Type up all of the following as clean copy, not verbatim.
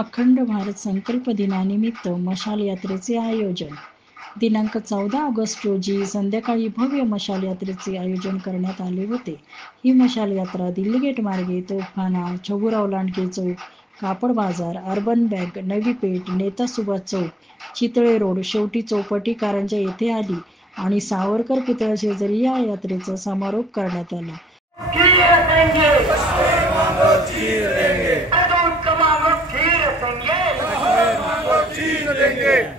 अखंड भारत संकल्प दिनानिमित्त मशाल यात्रेचे आयोजन. दिनांक 14 ऑगस्ट रोजी संध्याकाळी भव्य मशाल यात्रेचे आयोजन करण्यात आले होते. ही मशाल यात्रा दिल्ली गेट मार्गे तोफखाना, छगुराव लांडगे चौक, कापड बाजार, अर्बन बँक, नवी पेठ, नेता सुभाष चौक, चितळे रोड, शेवटी चौपाटी कारंजा येथे आली आणि सावरकर पुतळ्याशेजारी या यात्रेचा समारोप करण्यात आला.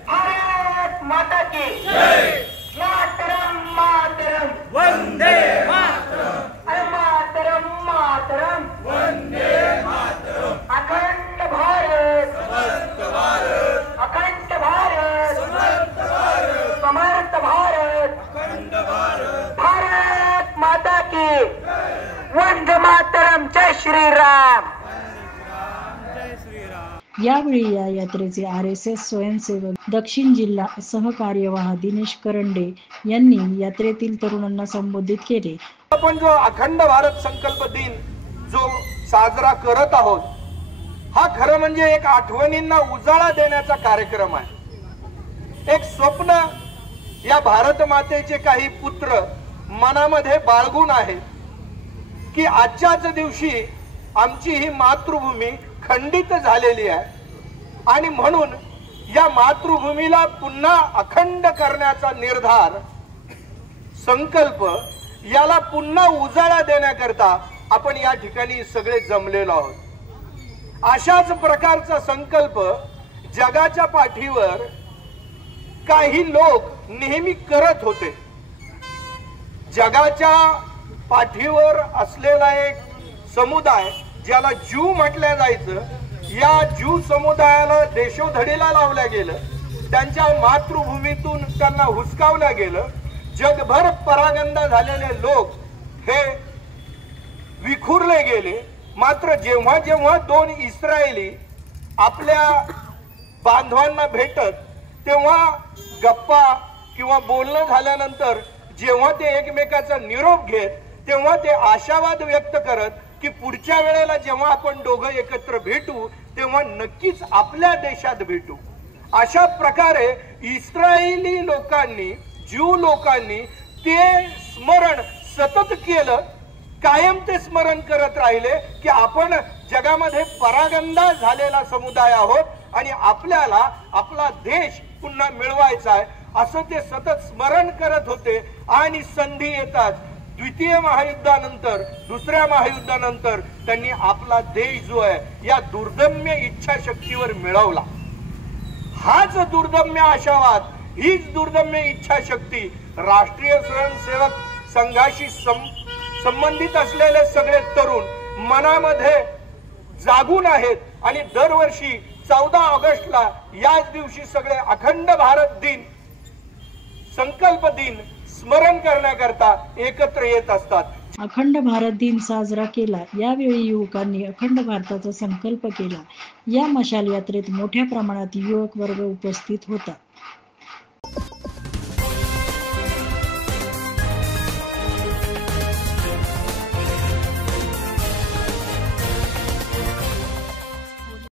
भारत माता की जय. मातरम मातरम वंदे मातरम. मातरम मातरम वंदे मातरम. अखंड भारत समर्थ भारत. अखंड भारत समर्थ भारत. समर्थ भारत. अखंड भारत. भारत माता की जय. वंदे मातरम. जय श्रीराम. यावेळी या यात्रेचे RSS स्वयंसेवक दक्षिण जिल्हा सहकार्यवाह दिनेश करंडे यांनी यात्रेतील तरुणांना संबोधित केले. आपण जो अखंड भारत संकल्प दिन जो साजरा करत आहोत, हा खरं म्हणजे एक आठवणींना उजाळा देण्याचा कार्यक्रम आहे. एक स्वप्न या भारत मातेचे काही पुत्र मनामध्ये बाळगून आहेत की आजच्याच दिवशी आमची ही मातृभूमी खंडित झालेली आहे आणि म्हणून या मातृभूमीला पुन्हा अखंड करण्याचा निर्धार, संकल्प, याला पुन्हा उजाळा देण्याकरता आपण या ठिकाणी सगळे जमलेलो आहोत. अशाच प्रकारचा संकल्प जगाच्या पाठीवर काही लोक नेहमी करत होते. जगाच्या पाठीवर असलेला एक समुदाय ज्याला ज्यू म्हटलं जायचं, या ज्यू समुदायाला देशोधडीला लावलं गेलं, त्यांच्या मातृभूमीतून त्यांना हुसकावलं गेलं. जगभर परागंदा झालेले लोक हे विखुरले गेले. मात्र जेव्हा जेव्हा दोन इस्रायली आपल्या बांधवांना भेटत, तेव्हा गप्पा किंवा बोलणं झाल्यानंतर जेव्हा ते एकमेकाचा निरोप घेत, तेव्हा ते आशावाद व्यक्त करत की पुढच्या वेळेला जेव्हा आपण दोघं एकत्र भेटू तेव्हा नक्कीच आपल्या देशात भेटू. अशा प्रकारे इस्रायली लोकांनी, ज्यू लोकांनी ते स्मरण सतत केलं. कायम ते स्मरण करत राहिले की आपण जगामध्ये परागंदा झालेला समुदाय आहोत आणि आपल्याला आपला देश पुन्हा मिळवायचा आहे, असं ते सतत स्मरण करत होते. आणि संधी येतात द्वितीय महायुद्धानंतर, दुसऱ्या महायुद्धानंतर त्यांनी आपला देश जो आहे या दुर्दम्य इच्छाशक्तीवर मिळवला. हाच दुर्दम्य आशावाद, हीच दुर्दम्य इच्छाशक्ती राष्ट्रीय स्वयंसेवक संघाशी संबंधित असलेले सगळे तरुण मनामध्ये जागून आहेत आणि दरवर्षी 14 ऑगस्टला याच दिवशी सगळे अखंड भारत दिन, संकल्प दिन स्मरण करण्याकरता एकत्र येत असतात. अखंड भारत दिन साजरा केला. यावेळी युवकांनी अखंड भारताचा संकल्प केला. या मशाल यात्रेत मोठ्या प्रमाणात युवक वर्ग उपस्थित होता.